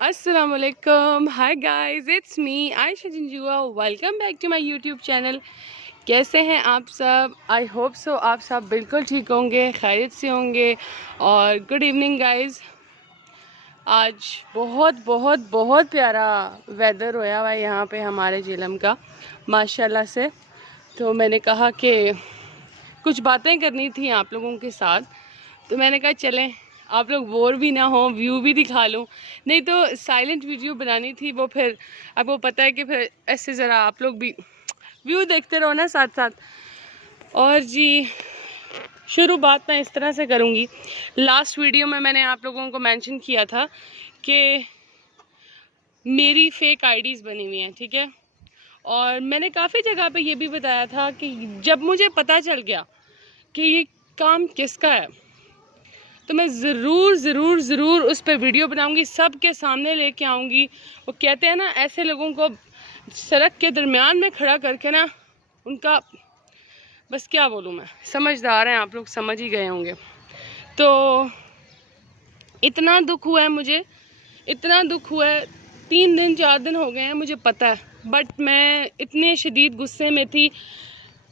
अस्सलामुअलैकुम, hi guys, it's me Ayesha Janjua. Welcome back to my YouTube channel. कैसे हैं आप सब? आई होप सो आप सब बिल्कुल ठीक होंगे, खैरियत से होंगे। और गुड इवनिंग गाइस। आज बहुत बहुत बहुत प्यारा वेदर होया हुआ है यहाँ पे हमारे झेलम का, माशाल्लाह से। तो मैंने कहा कि कुछ बातें करनी थी आप लोगों के साथ, तो मैंने कहा चलें आप लोग बोर भी ना हो, व्यू भी दिखा लूँ। नहीं तो साइलेंट वीडियो बनानी थी, वो फिर आपको पता है कि फिर ऐसे ज़रा आप लोग भी व्यू देखते रहो ना साथ साथ। और जी, शुरू बात मैं इस तरह से करूँगी। लास्ट वीडियो में मैंने आप लोगों को मेंशन किया था कि मेरी फेक आईडीज़ बनी हुई हैं, ठीक है। और मैंने काफ़ी जगह पे ये भी बताया था कि जब मुझे पता चल गया कि ये काम किसका है, तो मैं ज़रूर ज़रूर ज़रूर उस पर वीडियो बनाऊंगी, सब के सामने लेके आऊँगी। वो कहते हैं ना, ऐसे लोगों को सड़क के दरमियान में खड़ा करके ना, उनका बस क्या बोलूँ मैं, समझदार हैं आप लोग, समझ ही गए होंगे। तो इतना दुख हुआ है मुझे, इतना दुख हुआ है, 3 दिन 4 दिन हो गए हैं मुझे पता है, बट मैं इतने शदीद गुस्से में थी।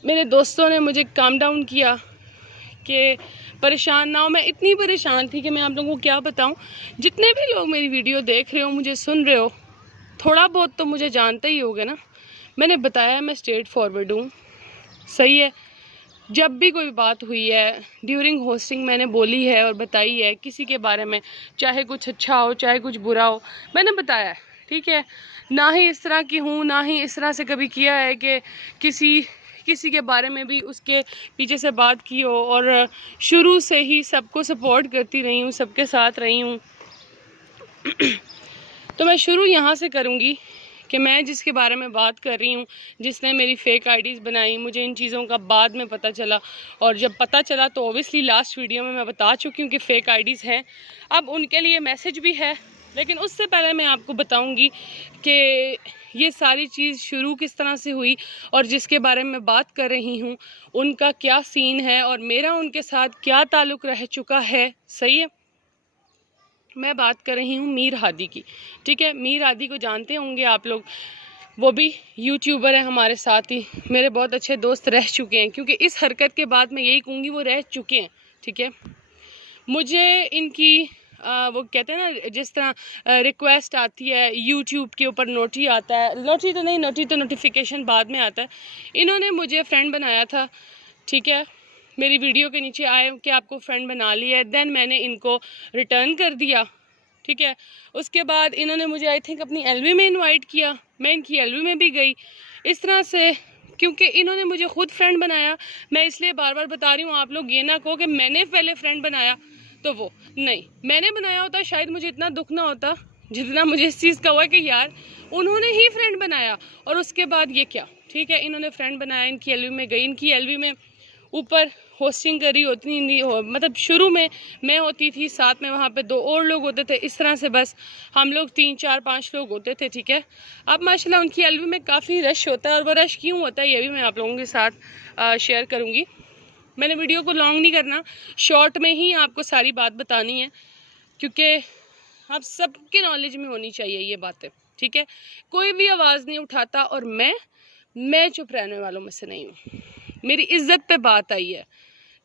मेरे दोस्तों ने मुझे काम डाउन किया कि परेशान ना हो। मैं इतनी परेशान थी कि मैं आप लोगों को क्या बताऊं। जितने भी लोग मेरी वीडियो देख रहे हो, मुझे सुन रहे हो, थोड़ा बहुत तो मुझे जानते ही होगे ना। मैंने बताया मैं स्ट्रेट फॉरवर्ड हूँ, सही है। जब भी कोई बात हुई है ड्यूरिंग होस्टिंग मैंने बोली है और बताई है किसी के बारे में, चाहे कुछ अच्छा हो चाहे कुछ बुरा हो, मैंने बताया है, ठीक है। ना ही इस तरह की हूँ, ना ही इस तरह से कभी किया है कि किसी के बारे में भी उसके पीछे से बात की हो। और शुरू से ही सबको सपोर्ट करती रही हूँ, सबके साथ रही हूँ। तो मैं शुरू यहाँ से करूँगी कि मैं जिसके बारे में बात कर रही हूँ, जिसने मेरी फेक आईडीज़ बनाई, मुझे इन चीज़ों का बाद में पता चला। और जब पता चला तो ओबियसली लास्ट वीडियो में मैं बता चुकी हूँ कि फ़ेक आईडीज़ हैं। अब उनके लिए मैसेज भी है, लेकिन उससे पहले मैं आपको बताऊँगी कि ये सारी चीज़ शुरू किस तरह से हुई और जिसके बारे में बात कर रही हूँ उनका क्या सीन है और मेरा उनके साथ क्या ताल्लुक़ रह चुका है, सही है। मैं बात कर रही हूँ मीर हादी की, ठीक है। मीर हादी को जानते होंगे आप लोग, वो भी यूट्यूबर है हमारे साथ ही, मेरे बहुत अच्छे दोस्त रह चुके हैं, क्योंकि इस हरकत के बाद मैं यही कहूँगी वो रह चुके हैं, ठीक है। मुझे इनकी वो कहते हैं ना, जिस तरह रिक्वेस्ट आती है यूट्यूब के ऊपर, नोटी आता है, नोटी तो नहीं, नोटी तो नोटिफिकेशन बाद में आता है। इन्होंने मुझे फ्रेंड बनाया था, ठीक है। मेरी वीडियो के नीचे आए कि आपको फ्रेंड बना लिया है, देन मैंने इनको रिटर्न कर दिया, ठीक है। उसके बाद इन्होंने मुझे आई थिंक अपनी एलवी में इनवाइट किया, मैं इनकी एलवी में भी गई। इस तरह से, क्योंकि इन्होंने मुझे खुद फ्रेंड बनाया, मैं इसलिए बार बार बता रही हूँ, आप लोग ये ना कहो कि मैंने पहले फ्रेंड बनाया, तो वो नहीं, मैंने बनाया होता शायद मुझे इतना दुख ना होता जितना मुझे इस चीज़ का हुआ कि यार उन्होंने ही फ्रेंड बनाया और उसके बाद ये क्या, ठीक है। इन्होंने फ्रेंड बनाया, इनकी एलवी में गई, इनकी एलवी में ऊपर होस्टिंग करी होती नहीं हो, मतलब शुरू में मैं होती थी, साथ में वहाँ पे 2 और लोग होते थे, इस तरह से बस हम लोग 3 4 5 लोग होते थे, ठीक है। अब माशाल्लाह उनकी एलवी में काफ़ी रश होता है, और वो रश क्यों होता है ये भी मैं आप लोगों के साथ शेयर करूँगी। मैंने वीडियो को लॉन्ग नहीं करना, शॉर्ट में ही आपको सारी बात बतानी है, क्योंकि आप सबके नॉलेज में होनी चाहिए ये बातें, ठीक है। कोई भी आवाज़ नहीं उठाता और मैं चुप रहने वालों में से नहीं हूँ। मेरी इज्जत पे बात आई है,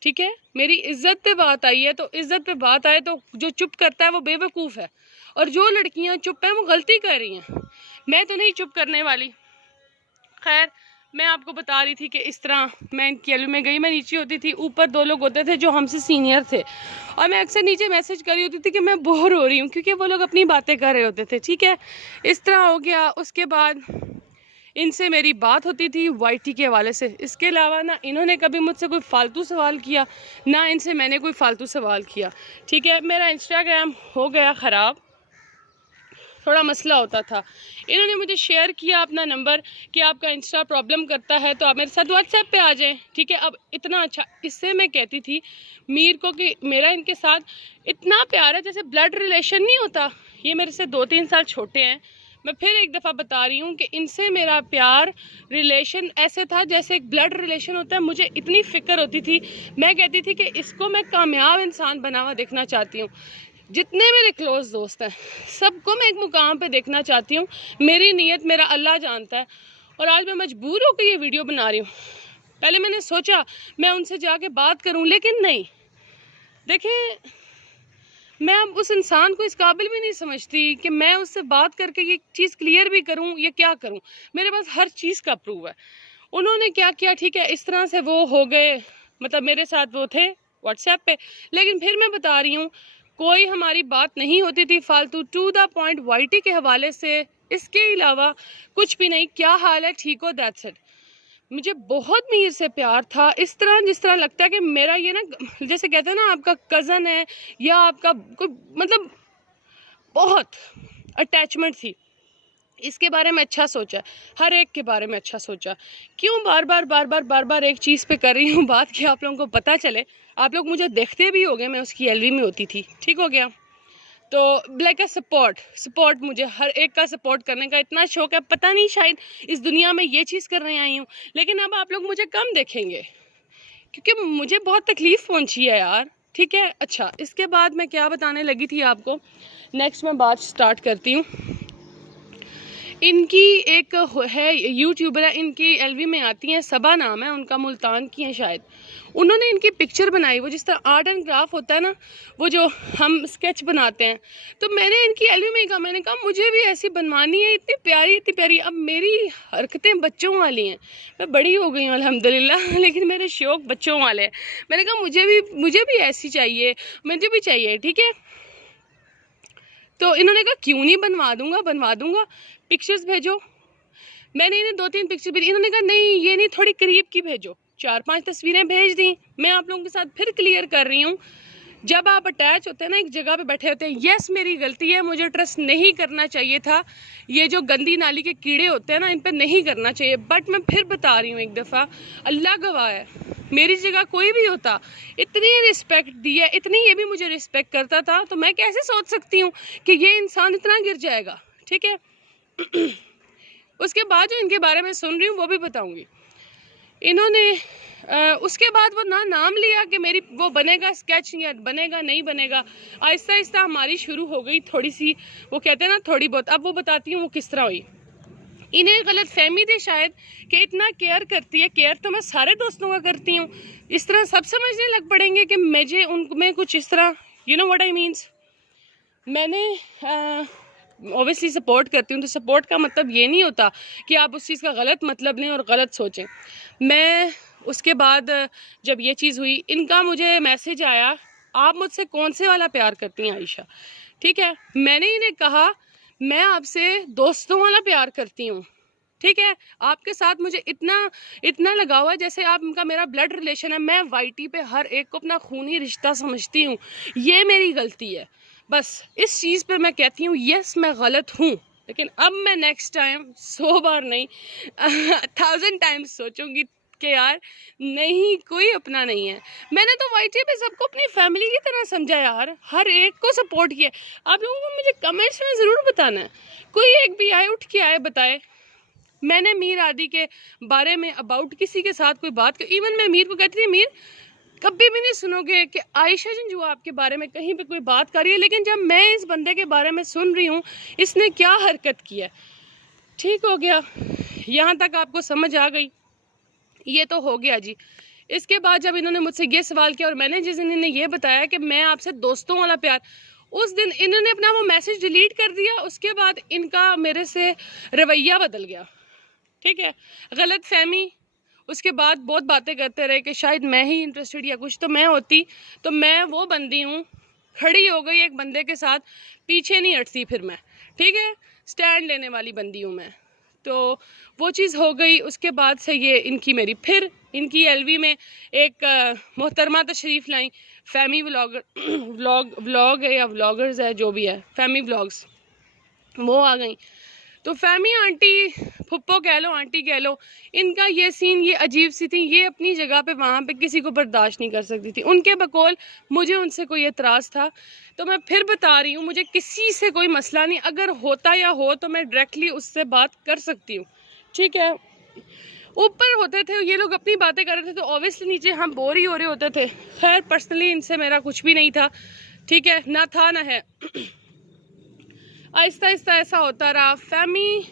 ठीक है, मेरी इज्जत पे बात आई है, तो इज्जत पे बात आए तो जो चुप करता है वो बेवकूफ़ है, और जो लड़कियां चुप हैं वो गलती कर रही हैं। मैं तो नहीं चुप करने वाली। खैर, मैं आपको बता रही थी कि इस तरह मैं इनकी एलवी में गई, मैं नीचे होती थी, ऊपर 2 लोग होते थे जो हमसे सीनियर थे, और मैं अक्सर नीचे मैसेज कर रही होती थी कि मैं बोर हो रही हूँ, क्योंकि वो लोग अपनी बातें कर रहे होते थे, ठीक है। इस तरह हो गया। उसके बाद इनसे मेरी बात होती थी वाईटी के हवाले से, इसके अलावा ना इन्होंने कभी मुझसे कोई फालतू सवाल किया, ना इनसे मैंने कोई फालतू सवाल किया, ठीक है। मेरा इंस्टाग्राम हो गया ख़राब, थोड़ा मसला होता था। इन्होंने मुझे शेयर किया अपना नंबर कि आपका इंस्टा प्रॉब्लम करता है तो आप मेरे साथ व्हाट्सएप पे आ जाएं, ठीक है। अब इतना अच्छा, इससे मैं कहती थी मीर को कि मेरा इनके साथ इतना प्यार है जैसे ब्लड रिलेशन नहीं होता। ये मेरे से 2-3 साल छोटे हैं। मैं फिर एक दफ़ा बता रही हूँ कि इनसे मेरा प्यार रिलेशन ऐसे था जैसे एक ब्लड रिलेशन होता है। मुझे इतनी फ़िक्र होती थी, मैं कहती थी कि इसको मैं कामयाब इंसान बना हुआ देखना चाहती हूँ। जितने मेरे क्लोज दोस्त हैं सबको मैं एक मुकाम पे देखना चाहती हूँ। मेरी नीयत मेरा अल्लाह जानता है और आज मैं मजबूर होकर ये वीडियो बना रही हूँ। पहले मैंने सोचा मैं उनसे जाके बात करूँ, लेकिन नहीं। देखें, मैं अब उस इंसान को इस काबिल भी नहीं समझती कि मैं उससे बात करके ये चीज़ क्लियर भी करूँ या क्या करूँ। मेरे पास हर चीज़ का प्रूफ है। उन्होंने क्या किया, ठीक है, इस तरह से वो हो गए, मतलब मेरे साथ वो थे व्हाट्सएप पे, लेकिन फिर मैं बता रही हूँ कोई हमारी बात नहीं होती थी फालतू, टू द पॉइंट वाईटी के हवाले से, इसके अलावा कुछ भी नहीं। क्या हाल है, ठीक हो, दैट्स इट। मुझे बहुत मीर से प्यार था, इस तरह जिस तरह लगता है कि मेरा ये ना, जैसे कहते हैं ना आपका कज़न है या आपका कोई, मतलब बहुत अटैचमेंट थी। इसके बारे में अच्छा सोचा, हर एक के बारे में अच्छा सोचा। क्यों बार बार एक चीज़ पे कर रही हूँ बात कि आप लोगों को पता चले। आप लोग मुझे देखते भी हो गए, मैं उसकी एलवी में होती थी, ठीक हो गया। तो लाइक अ सपोर्ट मुझे हर एक का सपोर्ट करने का इतना शौक है, पता नहीं शायद इस दुनिया में ये चीज़ करने आई हूँ। लेकिन अब आप लोग मुझे कम देखेंगे क्योंकि मुझे बहुत तकलीफ़ पहुँची है यार, ठीक है। अच्छा, इसके बाद मैं क्या बताने लगी थी आपको, नेक्स्ट मैं बात स्टार्ट करती हूँ। इनकी एक है यूट्यूबर है, इनकी एलवी में आती हैं, सबा नाम है उनका, मुल्तान की हैं शायद। उन्होंने इनकी पिक्चर बनाई, वो जिस तरह आर्ट एंड क्राफ्ट होता है ना, वो जो हम स्केच बनाते हैं। तो मैंने इनकी एलवी में कहा, मैंने कहा मुझे भी ऐसी बनवानी है, इतनी प्यारी। अब मेरी हरकतें बच्चों वाली हैं, मैं बड़ी हो गई हूँ अल्हम्दुलिल्लाह, लेकिन मेरे शौक़ बच्चों वाले हैं। मैंने कहा मुझे भी ऐसी चाहिए, मुझे भी चाहिए, ठीक है। तो इन्होंने कहा क्यों नहीं, बनवा दूंगा, पिक्चर्स भेजो। मैंने इन्हें 2-3 पिक्चर भेजी, इन्होंने कहा नहीं ये नहीं, थोड़ी करीब की भेजो। 4-5 तस्वीरें भेज दी। मैं आप लोगों के साथ फिर क्लियर कर रही हूँ, जब आप अटैच होते हैं ना, एक जगह पे बैठे होते हैं, यस मेरी गलती है, मुझे ट्रस्ट नहीं करना चाहिए था। ये जो गंदी नाली के कीड़े होते हैं ना, इन पर नहीं करना चाहिए। बट मैं फिर बता रही हूँ एक दफ़ा, अल्लाह गवाह है, मेरी जगह कोई भी होता, इतनी रिस्पेक्ट दी है, इतनी ये भी मुझे रिस्पेक्ट करता था, तो मैं कैसे सोच सकती हूँ कि ये इंसान इतना गिर जाएगा, ठीक है। उसके बाद जो इनके बारे में सुन रही हूँ वो भी बताऊँगी। इन्होंने उसके बाद वो नाम लिया कि मेरी वो बनेगा स्केच, या बनेगा नहीं बनेगा। आहिस्ता आहिस्ता हमारी शुरू हो गई थोड़ी सी, वो कहते हैं ना थोड़ी बहुत। अब वो बताती हूँ वो किस तरह हुई। इन्हें गलत फहमी थी शायद कि इतना केयर करती है, केयर तो मैं सारे दोस्तों का करती हूँ, इस तरह सब समझने लग पड़ेंगे कि मुझे उनमें कुछ इस तरह, you know what I means. मैंने ऑब्वियसली सपोर्ट करती हूँ, तो सपोर्ट का मतलब ये नहीं होता कि आप उस चीज़ का गलत मतलब लें और गलत सोचें। मैं उसके बाद जब ये चीज़ हुई, इनका मुझे मैसेज आया, आप मुझसे कौन से वाला प्यार करती हैं आयशा, ठीक है। मैंने इन्हें कहा मैं आपसे दोस्तों वाला प्यार करती हूँ, ठीक है। आपके साथ मुझे इतना लगा हुआ है जैसे आपका मेरा ब्लड रिलेशन है। मैं वाईटी पे हर एक को अपना खूनी रिश्ता समझती हूँ, ये मेरी गलती है। बस इस चीज़ पे मैं कहती हूँ यस मैं गलत हूँ, लेकिन अब मैं नेक्स्ट टाइम 100 बार नहीं 1000 टाइम्स सोचूंगी कि यार नहीं, कोई अपना नहीं है। मैंने तो वाईटी पे सबको अपनी फैमिली की तरह समझा यार, हर एक को सपोर्ट किया। आप लोगों को मुझे कमेंट्स में ज़रूर बताना है, कोई एक भी आए उठ के आए बताए मैंने मीर आदि के बारे में अबाउट किसी के साथ कोई बात की। इवन मैं मीर को कहती थी मीर कभी भी नहीं सुनोगे कि आयशा जो आपके बारे में कहीं पे कोई बात कर रही है, लेकिन जब मैं इस बंदे के बारे में सुन रही हूँ इसने क्या हरकत की है, ठीक हो गया। यहाँ तक आपको समझ आ गई, ये तो हो गया जी। इसके बाद जब इन्होंने मुझसे ये सवाल किया और मैंने जिस दिन इन्हें ये बताया कि मैं आपसे दोस्तों वाला प्यार, उस दिन इन्होंने अपना वो मैसेज डिलीट कर दिया। उसके बाद इनका मेरे से रवैया बदल गया, ठीक है, गलत फहमी। उसके बाद बहुत बातें करते रहे कि शायद मैं ही इंटरेस्टेड या कुछ, तो मैं होती तो मैं वो बंदी हूँ, खड़ी हो गई एक बंदे के साथ, पीछे नहीं हटती फिर मैं, ठीक है, स्टैंड लेने वाली बंदी हूँ मैं। तो वो चीज़ हो गई। उसके बाद से ये इनकी मेरी, फिर इनकी एलवी में एक मोहतरमा तशरीफ़ लाई, फैमी व्लॉग है या व्लॉगर्स है जो भी है, फैमी व्लॉग्स, वो आ गई। तो फैमी आंटी, फुप्पो कह लो, आंटी कह लो, इनका ये सीन, ये अजीब सी थी, ये अपनी जगह पे वहाँ पे किसी को बर्दाश्त नहीं कर सकती थी। उनके बकौल मुझे उनसे कोई एतराज़ था। तो मैं फिर बता रही हूँ, मुझे किसी से कोई मसला नहीं, अगर होता या हो तो मैं डायरेक्टली उससे बात कर सकती हूँ, ठीक है। ऊपर होते थे ये लोग अपनी बातें कर रहे थे, तो ऑब्वियसली नीचे हम बोर ही हो रहे होते थे। खैर पर्सनली इनसे मेरा कुछ भी नहीं था, ठीक है, ना था ना है। आहिस्ता आहिस्ता ऐसा होता रहा। फैमी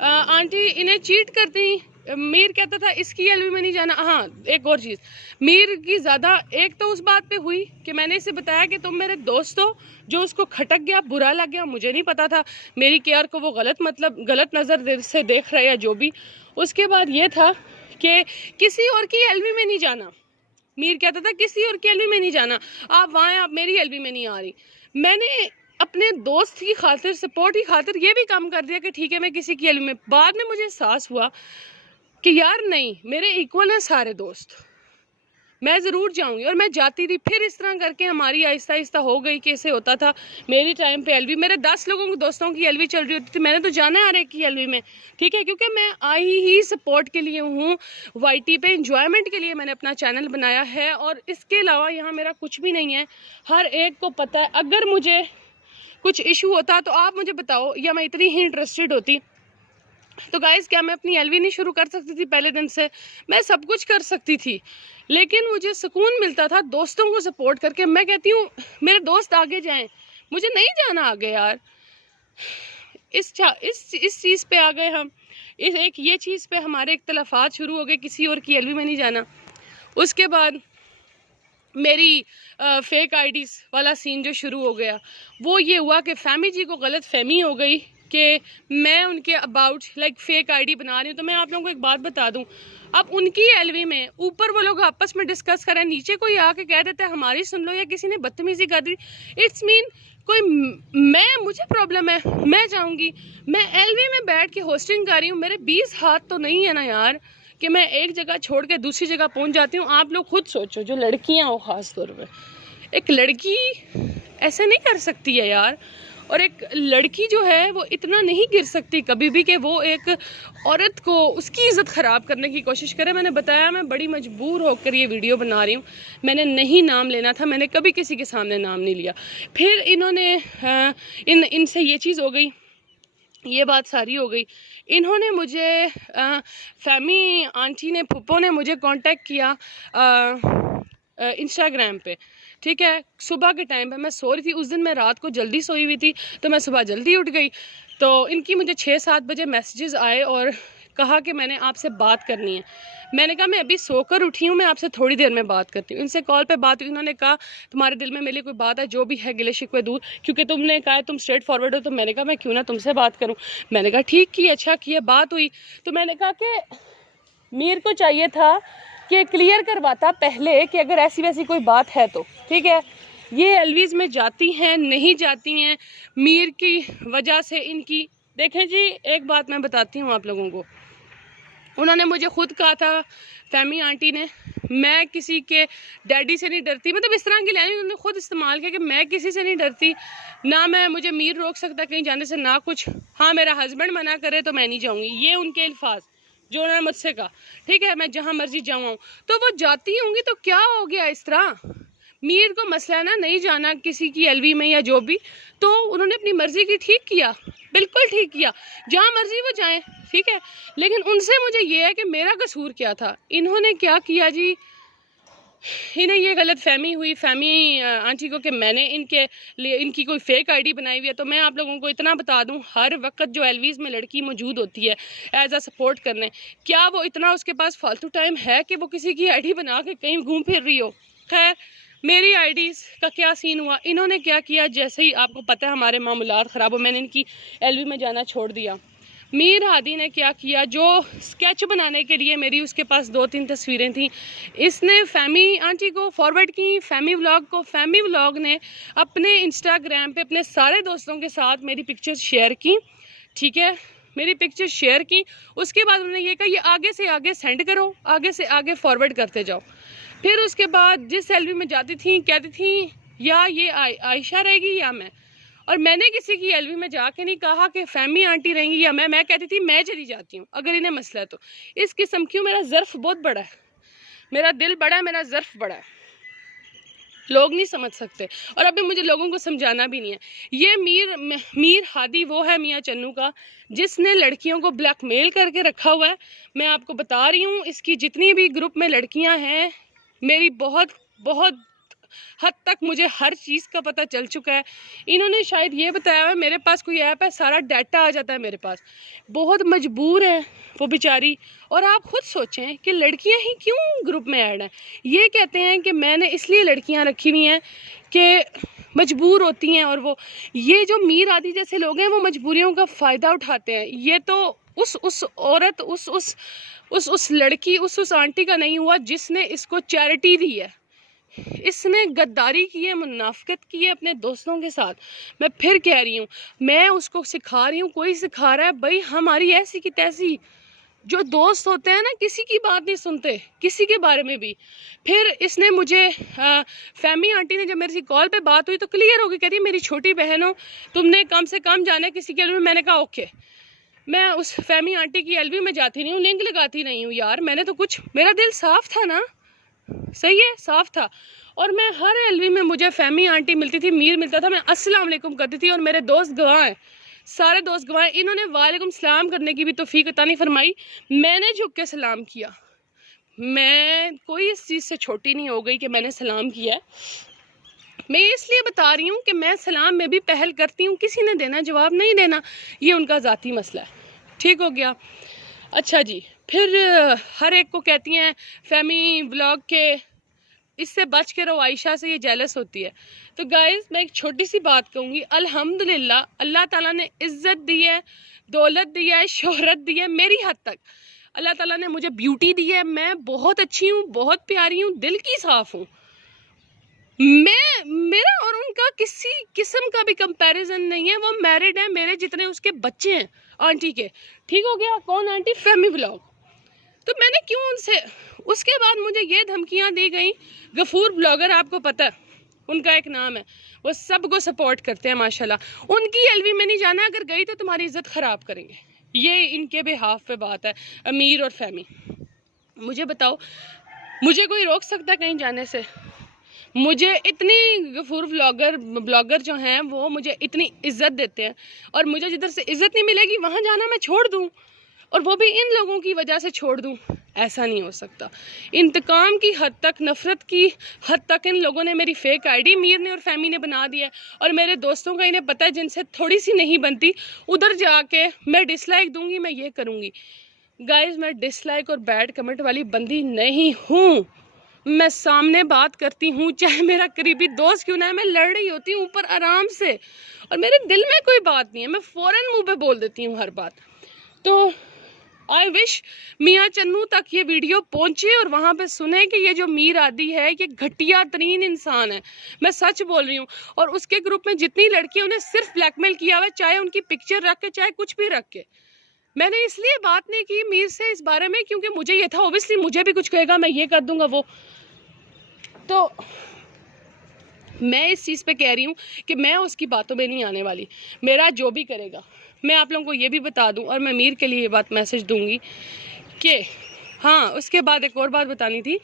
आंटी इन्हें चीट करती। मीर कहता था इसकी एलवी में नहीं जाना। हाँ, एक और चीज़ मीर की ज़्यादा एक तो उस बात पे हुई कि मैंने इसे बताया कि तुम मेरे दोस्त हो, जो उसको खटक गया, बुरा लग गया, मुझे नहीं पता था मेरी केयर को वो गलत नज़र से देख रहा है या जो भी। उसके बाद ये था कि किसी और की एलवी में नहीं जाना। मीर कहता था किसी और की एलवी में नहीं जाना, आप वहाँ हैं, आप मेरी एलवी में नहीं आ रही। मैंने अपने दोस्त की खातिर, सपोर्ट की खातिर ये भी काम कर दिया कि ठीक है मैं किसी की एलवी में। बाद में मुझे एहसास हुआ कि यार नहीं, मेरे इक्वल हैं सारे दोस्त, मैं ज़रूर जाऊंगी। और मैं जाती थी। फिर इस तरह करके हमारी आहिस्ता आहिस्ता हो गई कि ऐसे होता था मेरी टाइम पे एलवी, मेरे 10 लोगों के दोस्तों की एलवी चल रही होती थी, मैंने तो जाना है हर एक की एलवी में, ठीक है, क्योंकि मैं आई ही सपोर्ट के लिए हूँ। वाईटी पे इंजॉयमेंट के लिए मैंने अपना चैनल बनाया है, और इसके अलावा यहाँ मेरा कुछ भी नहीं है। हर एक को पता है। अगर मुझे कुछ इशू होता तो आप मुझे बताओ, या मैं इतनी ही इंटरेस्टेड होती तो गाइस, क्या मैं अपनी एलवी नहीं शुरू कर सकती थी पहले दिन से? मैं सब कुछ कर सकती थी, लेकिन मुझे सुकून मिलता था दोस्तों को सपोर्ट करके। मैं कहती हूँ मेरे दोस्त आगे जाएं, मुझे नहीं जाना आगे यार। इस चीज़ पे आ गए हम। ये चीज़ पे हमारे इख्तलाफात शुरू हो गए, किसी और की एलवी में नहीं जाना। उसके बाद मेरी फेक आईडीज़ वाला सीन जो शुरू हो गया, वो ये हुआ कि फैमी जी को गलत फहमी हो गई कि मैं उनके अबाउट फेक आईडी बना रही हूँ। तो मैं आप लोगों को एक बात बता दूँ, अब उनकी एलवी में ऊपर वो लोग आपस में डिस्कस करें, नीचे कोई आके कह देता है हमारी सुन लो, या किसी ने बदतमीजी कर दी, इट्स मीन मुझे प्रॉब्लम है, मैं जाऊँगी। मैं एलवी में बैठ के होस्टिंग कर रही हूँ, मेरे 20 हाथ तो नहीं है ना यार कि मैं एक जगह छोड़ के दूसरी जगह पहुंच जाती हूँ। आप लोग खुद सोचो, जो लड़कियां हो ख़ास तौर पे, एक लड़की ऐसे नहीं कर सकती है यार। और एक लड़की जो है वो इतना नहीं गिर सकती कभी भी कि वो एक औरत को उसकी इज़्ज़त ख़राब करने की कोशिश करे। मैंने बताया मैं बड़ी मजबूर होकर ये वीडियो बना रही हूँ। मैंने नहीं नाम लेना था, मैंने कभी किसी के सामने नाम नहीं लिया। फिर इन्होंने इनसे ये चीज़ हो गई, ये बात सारी हो गई। इन्होंने मुझे फैमी आंटी ने, फुप्पो ने मुझे कांटेक्ट किया इंस्टाग्राम पे, ठीक है। सुबह के टाइम पे मैं सो रही थी, उस दिन मैं रात को जल्दी सोई हुई थी, तो मैं सुबह जल्दी उठ गई। तो इनकी मुझे 6-7 बजे मैसेजेस आए और कहा कि मैंने आपसे बात करनी है। मैंने कहा मैं अभी सोकर उठी हूँ, मैं आपसे थोड़ी देर में बात करती हूँ। इनसे कॉल पे बात हुई। उन्होंने कहा तुम्हारे दिल में मेरे लिए कोई बात है, जो भी है गिले शिकवे दूर, क्योंकि तुमने कहा तुम स्ट्रेट फॉरवर्ड हो। तो मैंने कहा मैं क्यों ना तुमसे बात करूँ। मैंने कहा ठीक की, अच्छा किया, बात हुई। तो मैंने कहा कि मीर को चाहिए था कि क्लियर करवाता पहले कि अगर ऐसी वैसी कोई बात है तो, ठीक है। ये एलवीज़ में जाती हैं, नहीं जाती हैं मीर की वजह से इनकी। देखें जी, एक बात मैं बताती हूँ आप लोगों को, उन्होंने मुझे खुद कहा था, फैमी आंटी ने, मैं किसी के डैडी से नहीं डरती। मतलब इस तरह की लाइन उन्होंने खुद इस्तेमाल किया कि मैं किसी से नहीं डरती, ना मुझे मीर रोक सकता कहीं जाने से, ना कुछ। हाँ, मेरा हस्बैंड मना करे तो मैं नहीं जाऊँगी, ये उनके अल्फाज जो उन्होंने मुझसे कहा, ठीक है। मैं जहाँ मर्जी जाऊँ, तो वो जाती होंगी तो क्या हो गया इस तरह। मीर को मसला ना नहीं जाना किसी की एलवी में या जो भी, तो उन्होंने अपनी मर्जी की, ठीक किया, बिल्कुल ठीक किया, जहाँ मर्जी वो जाएं, ठीक है। लेकिन उनसे मुझे ये है कि मेरा कसूर क्या था। इन्होंने क्या किया जी, इन्हें ये गलत फहमी हुई फैमी आंटी को कि मैंने इनके लिए इनकी कोई फेक आईडी बनाई हुई है। तो मैं आप लोगों को इतना बता दूं, हर वक्त जो एलवीज़ में लड़की मौजूद होती है एज अ सपोर्ट करने, क्या वो इतना उसके पास फालतू टाइम है कि वो किसी की आईडी बना के कहीं घूम फिर रही हो। खैर, मेरी आईडीज़ का क्या सीन हुआ, इन्होंने क्या किया, जैसे ही आपको पता है हमारे मामूलात ख़राब हो, मैंने इनकी एलवी में जाना छोड़ दिया। मीर हादी ने क्या किया, जो स्केच बनाने के लिए मेरी उसके पास 2-3 तस्वीरें थी, इसने फैमी आंटी को फॉरवर्ड की, फैमी व्लॉग को। फैमी व्लॉग ने अपने इंस्टाग्राम पे अपने सारे दोस्तों के साथ मेरी पिक्चर्स शेयर की, ठीक है, मेरी पिक्चर्स शेयर की। उसके बाद उन्होंने ये कहा ये आगे से आगे सेंड करो, आगे से आगे फॉरवर्ड करते जाओ। फिर उसके बाद जिस एलवी में जाती थी कहती थी या ये आयशा रहेगी या मैं। और मैंने किसी की एलवी में जाके नहीं कहा कि फैमी आंटी रहेंगी या मैं कहती थी मैं चली जाती हूँ अगर इन्हें मसला है तो। इस किस्म की मेरा ज़र्फ बहुत बड़ा है, मेरा दिल बड़ा है, मेरा ज़र्फ बड़ा है, लोग नहीं समझ सकते, और अभी मुझे लोगों को समझाना भी नहीं है। ये मीर हादी वो है मियाँ चन्नू का, जिसने लड़कियों को ब्लैकमेल करके रखा हुआ है। मैं आपको बता रही हूँ, इसकी जितनी भी ग्रुप में लड़कियाँ हैं, मेरी बहुत बहुत हद तक मुझे हर चीज़ का पता चल चुका है। इन्होंने शायद ये बताया हुआ है, मेरे पास कोई ऐप है, सारा डाटा आ जाता है मेरे पास। बहुत मजबूर है वो बेचारी। और आप खुद सोचें कि लड़कियां ही क्यों ग्रुप में ऐड हैं। ये कहते हैं कि मैंने इसलिए लड़कियां रखी हुई हैं कि मजबूर होती हैं, और वो ये जो मीर आदि जैसे लोग हैं वो मजबूरियों का फ़ायदा उठाते हैं। ये तो उस औरत उस लड़की उस आंटी का नहीं हुआ जिसने इसको चैरिटी दी है। इसने गद्दारी की है, मुनाफिकत की है अपने दोस्तों के साथ। मैं फिर कह रही हूँ, मैं उसको सिखा रही हूँ, कोई सिखा रहा है भाई हमारी ऐसी की तैसी। जो दोस्त होते हैं ना, किसी की बात नहीं सुनते, किसी के बारे में भी। फिर इसने मुझे फैमी आंटी ने, जब मेरी सी कॉल पे बात हुई तो क्लियर हो गई, कहती मेरी छोटी बहन हो, तुमने कम से कम जाना है किसी के एलवी में। मैंने कहा ओके। मैं उस फैमी आंटी की एलवी में जाती नहीं हूँ, लिंक लगाती नहीं हूँ यार। मैंने तो कुछ, मेरा दिल साफ था ना, सही है, साफ था। और मैं हर एलवी में मुझे फैमी आंटी मिलती थी, मीर मिलता था, मैं अस्सलाम वालेकुम करती थी। और मेरे दोस्त गवाह हैं, सारे दोस्त गवाह हैं। इन्होंने वालेकुम सलाम करने की भी तौफीक अता नहीं फरमाई, मैंने झुक के सलाम किया। मैं कोई इस चीज़ से छोटी नहीं हो गई कि मैंने सलाम किया है। मैं इसलिए बता रही हूँ कि मैं सलाम में भी पहल करती हूँ, किसी ने देना जवाब नहीं देना, ये उनका ज़ाती मसला है। ठीक हो गया। अच्छा जी, फिर हर एक को कहती हैं फैमी व्लॉग के इससे बच के रहो, आयशा से ये जेलस होती है। तो गाइस मैं एक छोटी सी बात कहूँगी, अल्हम्दुलिल्लाह अल्लाह ताला ने इज़्ज़त दी है, दौलत दी है, शोहरत दी है। मेरी हद तक अल्लाह ताला ने मुझे ब्यूटी दी है, मैं बहुत अच्छी हूँ, बहुत प्यारी हूँ, दिल की साफ़ हूँ। मेरा और उनका किसी किस्म का भी कंपैरिजन नहीं है। वो मैरिड है, मेरे जितने उसके बच्चे हैं आंटी के। ठीक हो गया। कौन आंटी? फैमी व्लॉग। तो मैंने क्यों उनसे, उसके बाद मुझे ये धमकियां दी गई। गफूर ब्लॉगर आपको पता है, उनका एक नाम है, वो सबको सपोर्ट करते हैं माशाल्लाह। उनकी एलवी में नहीं जाना, अगर गई तो तुम्हारी इज्जत ख़राब करेंगे। ये इनके बिहाफ पे बात है, अमीर और फैमी। मुझे बताओ, मुझे कोई रोक सकता है कहीं जाने से? मुझे इतनी गफूर ब्लॉगर जो हैं वो मुझे इतनी इज्जत देते हैं, और मुझे जिधर से इज्जत नहीं मिलेगी वहाँ जाना मैं छोड़ दूँ, और वो भी इन लोगों की वजह से छोड़ दूँ? ऐसा नहीं हो सकता। इंतकाम की हद तक, नफ़रत की हद तक इन लोगों ने मेरी फेक आईडी मीर ने और फैमी ने बना दिया है। और मेरे दोस्तों का इन्हें पता है, जिनसे थोड़ी सी नहीं बनती उधर जाके मैं डिसलाइक दूंगी, मैं ये करूँगी। गाइज मैं डिसलाइक और बैड कमेंट वाली बंदी नहीं हूँ। मैं सामने बात करती हूँ, चाहे मेरा करीबी दोस्त क्यों ना है, मैं लड़ रही होती हूँ ऊपर आराम से, और मेरे दिल में कोई बात नहीं है, मैं फ़ौरन मुंह पे बोल देती हूँ हर बात। तो आई विश मियाँ चन्नू तक ये वीडियो पहुँचे और वहाँ पे सुने कि ये जो मीर आदि है ये घटिया तरीन इंसान है। मैं सच बोल रही हूँ। और उसके ग्रुप में जितनी लड़कियाँ, उन्हें सिर्फ ब्लैकमेल किया हुआ है, चाहे उनकी पिक्चर रख के, चाहे कुछ भी रख के। मैंने इसलिए बात नहीं की मीर से इस बारे में क्योंकि मुझे ये था ओबियसली मुझे भी कुछ कहेगा, मैं ये कर दूंगा वो। तो मैं इस चीज़ पे कह रही हूँ कि मैं उसकी बातों में नहीं आने वाली। मेरा जो भी करेगा, मैं आप लोगों को ये भी बता दूँ, और मैं मीर के लिए ये बात मैसेज दूँगी कि हाँ, उसके बाद एक और बात बतानी थी।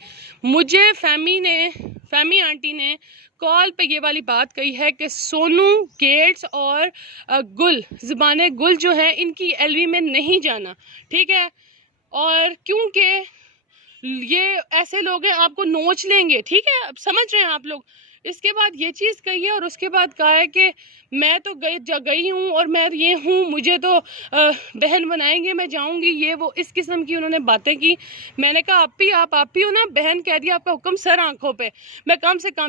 मुझे फैमी आंटी ने कॉल पे ये वाली बात कही है कि सोनू गेट्स और गुल ज़बान गुल जो है इनकी एलवी में नहीं जाना, ठीक है? और क्योंकि ये ऐसे लोग हैं आपको नोच लेंगे, ठीक है? अब समझ रहे हैं आप लोग। इसके बाद ये चीज़ कही है, और उसके बाद कहा है कि मैं तो गई हूँ और मैं ये हूँ, मुझे तो बहन बनाएंगे, मैं जाऊँगी, ये वो, इस किस्म की उन्होंने बातें की। मैंने कहा आप ही हो ना, बहन कह दिया, आपका हुक्म सर आंखों पे। मैं कम से कम